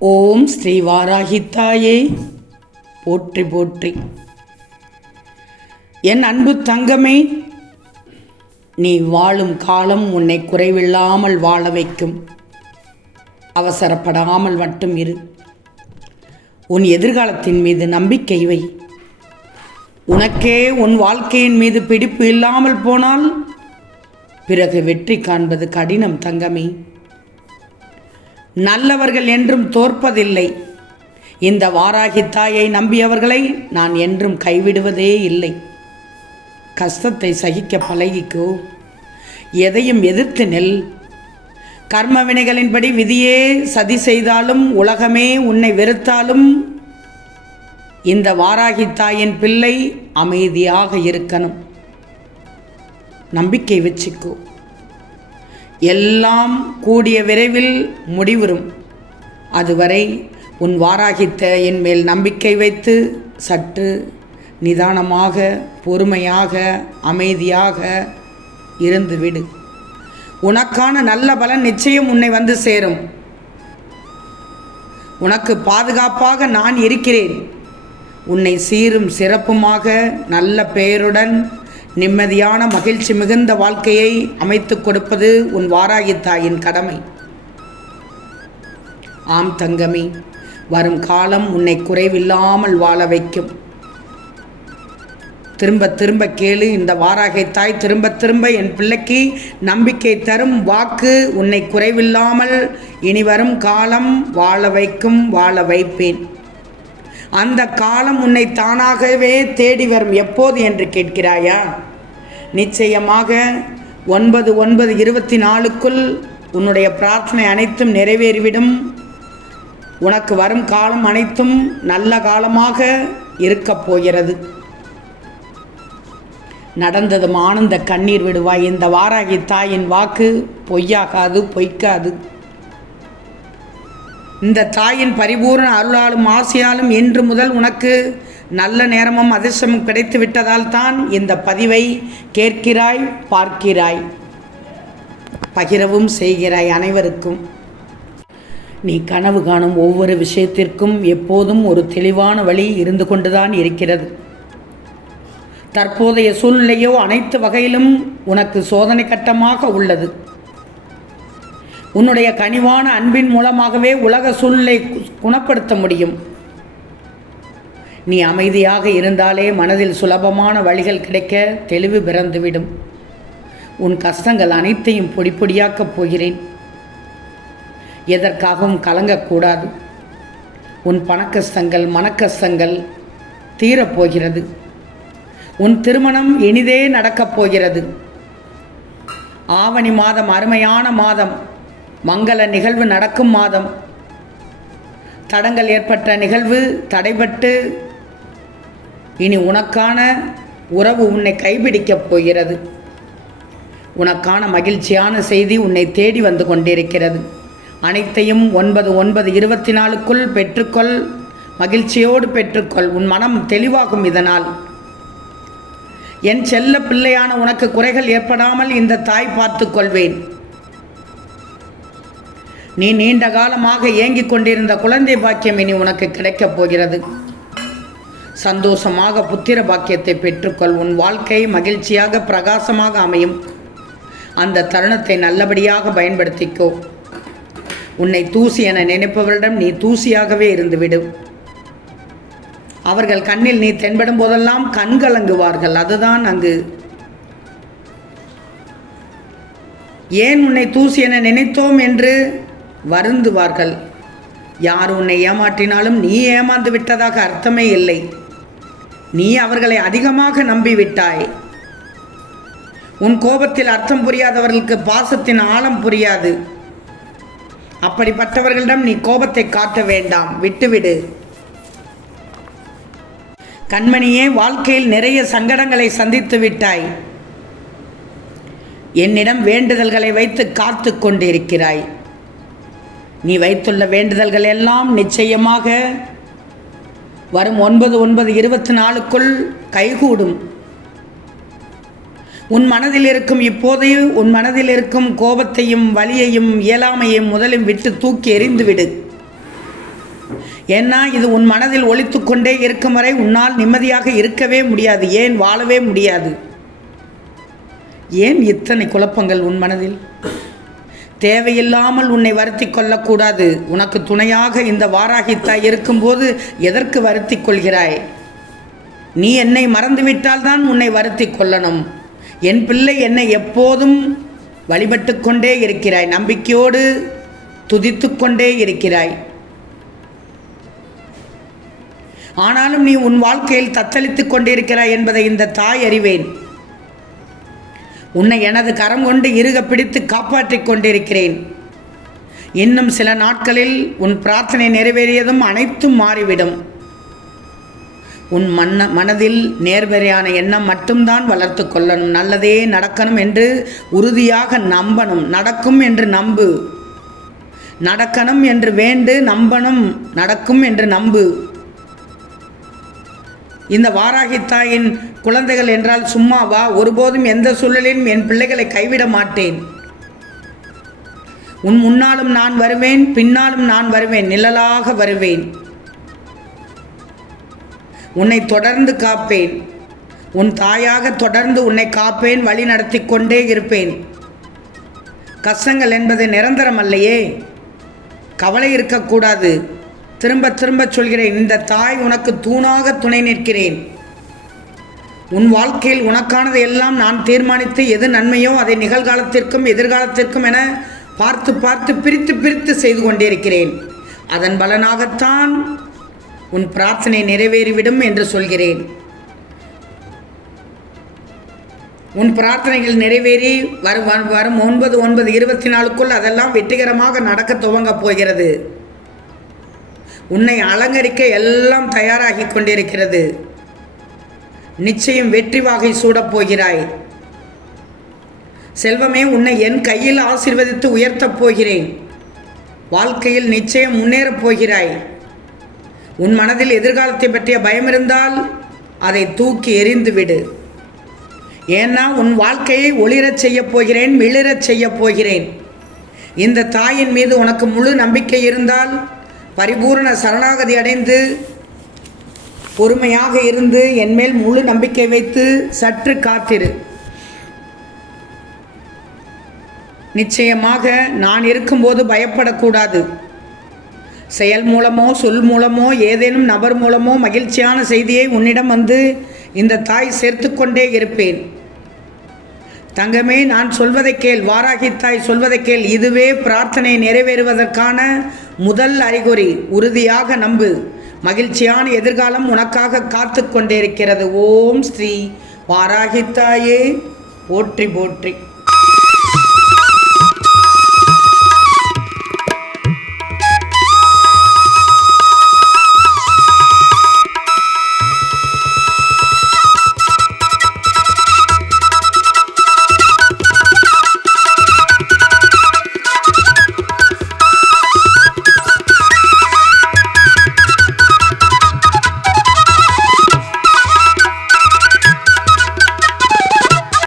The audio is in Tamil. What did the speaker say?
ஓம் ஸ்ரீ வாராகித்தாயே. போற்றி போற்றி. என் அன்பு தங்கமே நீ வாழும் காலம் உன்னை குறைவில்லாமல் வாழ வைக்கும். அவசரப்படாமல் மட்டும் இரு. உன் எதிர்காலத்தின் மீது நம்பிக்கை வை. உனக்கே உன் வாழ்க்கையின் மீது பிடிப்பு இல்லாமல் போனால் பிறகு வெற்றி காண்பது கடினம் தங்கமே. நல்லவர்கள் என்றும் தோற்பதில்லை. இந்த வாராகி தாயை நம்பியவர்களை நான் என்றும் கைவிடுவதே இல்லை. கஷ்டத்தை சகிக்க பழகிக்கோ. எதையும் எதிர்த்து நெல். கர்ம வினைகளின்படி விதியே சதி செய்தாலும் உலகமே உன்னை வெறுத்தாலும் இந்த வாராகி தாயின் பிள்ளை அமைதியாக இருக்கணும். நம்பிக்கை வச்சுக்கோ. எல்லாம் கூடிய விரைவில் முடிவுறும். அதுவரை உன் வாராகித்த என் மேல் நம்பிக்கை வைத்து சற்று நிதானமாக பொறுமையாக அமைதியாக இருந்துவிடு உனக்கான நல்ல பலன் நிச்சயம் உன்னை வந்து சேரும். உனக்கு பாதுகாப்பாக நான் இருக்கிறேன். உன்னை சீரும் சிறப்புமாக நல்ல பெயருடன் நிம்மதியான மகிழ்ச்சி மிகுந்த வாழ்க்கையை அமைத்துக் கொடுப்பது உன் வாராகி தாயின் கடமை. ஆம் தங்கமி வரும் காலம் உன்னை குறைவில்லாமல் வாழ வைக்கும். திரும்ப திரும்ப கேளு இந்த வாராகை தாய் திரும்ப திரும்ப என் பிள்ளைக்கு நம்பிக்கை தரும் வாக்கு உன்னை குறைவில்லாமல் இனி வரும் காலம் வாழ வைக்கும் வாழ வைப்பேன். அந்த காலம் உன்னை தானாகவே தேடி வரும். எப்போது என்று கேட்கிறாயா? நிச்சயமாக ஒன்பது ஒன்பது இருபத்தி நாலுக்குள் உன்னுடைய பிரார்த்தனை அனைத்தும் நிறைவேறிவிடும். உனக்கு வரும் காலம் அனைத்தும் நல்ல காலமாக இருக்கப் போகிறது. நடந்ததும் ஆனந்த கண்ணீர் விடுவாய். இந்த வாராகி தாயின் வாக்கு பொய்யாகாது பொய்க்காது. இந்த தாயின் பரிபூர்ண அருளாலும் ஆசையாலும் இன்று முதல் உனக்கு நல்ல நேரமும் அதிர்ஷ்டமும் கிடைத்து விட்டதால் தான் இந்த பதிவை கேட்கிறாய் பார்க்கிறாய். பகிரவும் செய்கிறாய் அனைவருக்கும். நீ கனவு காணும் ஒவ்வொரு விஷயத்திற்கும் எப்போதும் ஒரு தெளிவான வழி இருந்து கொண்டுதான் இருக்கிறது. தற்போதைய சூழ்நிலையோ அனைத்து வகையிலும் உனக்கு சோதனை கட்டமாக உள்ளது. உன்னுடைய கனிவான அன்பின் மூலமாகவே உலக சூழ்நிலை குணப்படுத்த முடியும். நீ அமைதியாக இருந்தாலே மனதில் சுலபமான வழிகள் கிடைக்க தெளிவு பிறந்துவிடும். உன் கஷ்டங்கள் அனைத்தையும் பொடி பொடியாக்கப் போகிறேன். எதற்காகவும் கலங்கக்கூடாது. உன் பணக்கஷ்டங்கள் மனக்கஷ்டங்கள் தீரப்போகிறது உன் திருமணம் இனிதே நடக்கப் போகிறது. ஆவணி மாதம் அருமையான மாதம். மங்கள நிகழ்வு நடக்கும் மாதம். தடங்கள் ஏற்பட்ட நிகழ்வு தடைபட்டு இனி உனக்கான உறவு உன்னை கைபிடிக்கப் போகிறது. உனக்கான மகிழ்ச்சியான செய்தி உன்னை தேடி வந்து கொண்டிருக்கிறது. அனைத்தையும் ஒன்பது ஒன்பது இருபத்தி நாலுக்குள் பெற்றுக்கொள். மகிழ்ச்சியோடு பெற்றுக்கொள். உன் மனம் தெளிவாகும் இதனால். என் செல்ல பிள்ளையான உனக்கு குறைகள் ஏற்படாமல் இந்த தாய் பார்த்துக்கொள்வேன். நீ நீண்ட காலமாக ஏங்கிக் கொண்டிருந்த குழந்தை பாக்கியம் இனி உனக்கு கிடைக்கப் போகிறது. சந்தோஷமாக புத்திர பாக்கியத்தை பெற்றுக்கொள். உன் வாழ்க்கை மகிழ்ச்சியாக பிரகாசமாக அமையும். அந்த தருணத்தை நல்லபடியாக பயன்படுத்திக்கோ. உன்னை தூசி என நினைப்பவரிடம் நீ தூசியாகவே இருந்துவிடு. அவர்கள் கண்ணில் நீ தென்படும் போதெல்லாம் கண் கலங்குவார்கள். அதுதான் அங்கு. ஏன் உன்னை தூசி என நினைத்தோம் என்று வருந்துவார்கள். யார் உன்னை ஏமாற்றினாலும் நீ ஏமாந்து விட்டதாக அர்த்தமே இல்லை. நீ அவர்களை அதிகமாக நம்பிவிட்டாய். உன் கோபத்தில் அர்த்தம் புரியாதவர்களுக்கு பாசத்தின் ஆழம் புரியாது. அப்படிப்பட்டவர்களிடம் நீ கோபத்தை காட்ட வேண்டாம். விட்டுவிடு. கண்மணியே வாழ்க்கையில் நிறைய சங்கடங்களை சந்தித்து விட்டாய். என்னிடம் வேண்டுதல்களை வைத்து காத்து கொண்டிருக்கிறாய். நீ வைத்துள்ள வேண்டுதல்கள் எல்லாம் நிச்சயமாக வரும் ஒன்பது ஒன்பது இருபத்தி நாலுக்குள் கைகூடும். உன் மனதில் இருக்கும் இப்போதையும் உன் மனதில் இருக்கும் கோபத்தையும் வலியையும் இயலாமையும் முதலில் விட்டு தூக்கி எறிந்துவிடு. ஏன்னா இது உன் மனதில் ஒழித்து கொண்டே இருக்கும் வரை உன்னால் நிம்மதியாக இருக்கவே முடியாது ஏன் வாழவே முடியாது? ஏன் இத்தனை குழப்பங்கள் உன் மனதில்? தேவையில்லாமல் உன்னை வருத்தி கொள்ளக்கூடாது. உனக்கு துணையாக இந்த வாராகித்தாய் இருக்கும்போது எதற்கு வருத்தி கொள்கிறாய்? நீ என்னை மறந்துவிட்டால் தான் உன்னை வருத்தி கொள்ளணும். என் பிள்ளை என்னை எப்போதும் வழிபட்டு கொண்டே இருக்கிறாய். நம்பிக்கையோடு துதித்து கொண்டே இருக்கிறாய். ஆனாலும் நீ உன் வாழ்க்கையில் தத்தளித்துக் கொண்டிருக்கிறாய் என்பதை இந்த தாய் அறிவேன். உன்னை எனது கரம் கொண்டு இறுக பிடித்து காப்பாற்றிக் கொண்டிருக்கிறேன். இன்னும் சில நாட்களில் உன் பிரார்த்தனை நிறைவேறியதும் அனைத்தும் மாறிவிடும். உன் மன்ன மனதில் நேர்மறையான எண்ணம் மட்டும்தான் வளர்த்து கொள்ளணும். நல்லதே நடக்கணும் என்று உறுதியாக நம்பணும். நடக்கும் என்று நம்பு. நடக்கணும் என்று வேண்டு நம்பணும் நடக்கும் என்று நம்பு. இந்த வாராகி தாயின் குழந்தைகள் என்றால் சும்மாவா ஒருபோதும் எந்த சூழலிலும் என் பிள்ளைகளை கைவிட மாட்டேன். உன் முன்னாலும் நான் வருவேன் பின்னாலும் நான் வருவேன் நிழலாக வருவேன். உன்னை தொடர்ந்து காப்பேன். உன் தாயாக தொடர்ந்து உன்னை காப்பேன் வழி நடத்தி கொண்டே இருப்பேன். கஷ்டங்கள் என்பது நிரந்தரம் அல்லையே. கவலை இருக்கக்கூடாது. திரும்ப திரும்ப சொல்கிறேன் இந்த தாய் உனக்கு தூணாக துணை நிற்கிறேன். உன் வாழ்க்கையில் உனக்கானது எல்லாம் நான் தீர்மானித்து எது நன்மையோ அதை நிகழ்காலத்திற்கும் எதிர்காலத்திற்கும் என பார்த்து பார்த்து பிரித்து பிரித்து செய்து கொண்டிருக்கிறேன். அதன் பலனாகத்தான் உன் பிரார்த்தனை நிறைவேறிவிடும் என்று சொல்கிறேன். உன் பிரார்த்தனைகள் நிறைவேறி வரும் வரும் வரும் ஒன்பது ஒன்பது இருபத்தி நாலுக்குள் அதெல்லாம் வெற்றிகரமாக நடக்க துவங்கப் போகிறது. உன்னை அலங்கரிக்க எல்லாம் தயாராகி கொண்டிருக்கிறது. நிச்சயம் வெற்றி வாகை சூடப் போகிறாய். செல்வமே உன்னை என் கையில் ஆசீர்வதித்து உயர்த்தப் போகிறேன். வாழ்க்கையில் நிச்சயம் முன்னேறப் போகிறாய். உன் மனதில் எதிர்காலத்தை பற்றிய பயம் இருந்தால் அதை தூக்கி எறிந்துவிடு. ஏன்னா உன் வாழ்க்கையை ஒளிரச் செய்யப் போகிறேன் மிளிரச் செய்யப் போகிறேன். இந்த தாயின் மீது உனக்கு முழு நம்பிக்கை இருந்தால் பரிபூரண சரணாகதி அடைந்து பொறுமையாக இருந்து என்மேல் முழு நம்பிக்கை வைத்து சற்று காத்திரு. நிச்சயமாக நான் இருக்கும்போது பயப்படக்கூடாது. செயல் மூலமோ சொல் மூலமோ ஏதேனும் நபர் மூலமோ மகிழ்ச்சியான செய்தியை உன்னிடம் வந்து இந்த தாய் சேர்த்து கொண்டே இருப்பேன். தங்கமே நான் சொல்வதை கேள் வாராகி தாய் சொல்வதை கேள். இதுவே பிரார்த்தனை நிறைவேறுவதற்கான முதல் அறிகுறி உறுதியாக நம்பு. மகிழ்ச்சியான எதிர்காலம் உனக்காக காத்து கொண்டிருக்கிறது. ஓம் ஸ்ரீ வாராகித்தாயே. போற்றி போற்றி.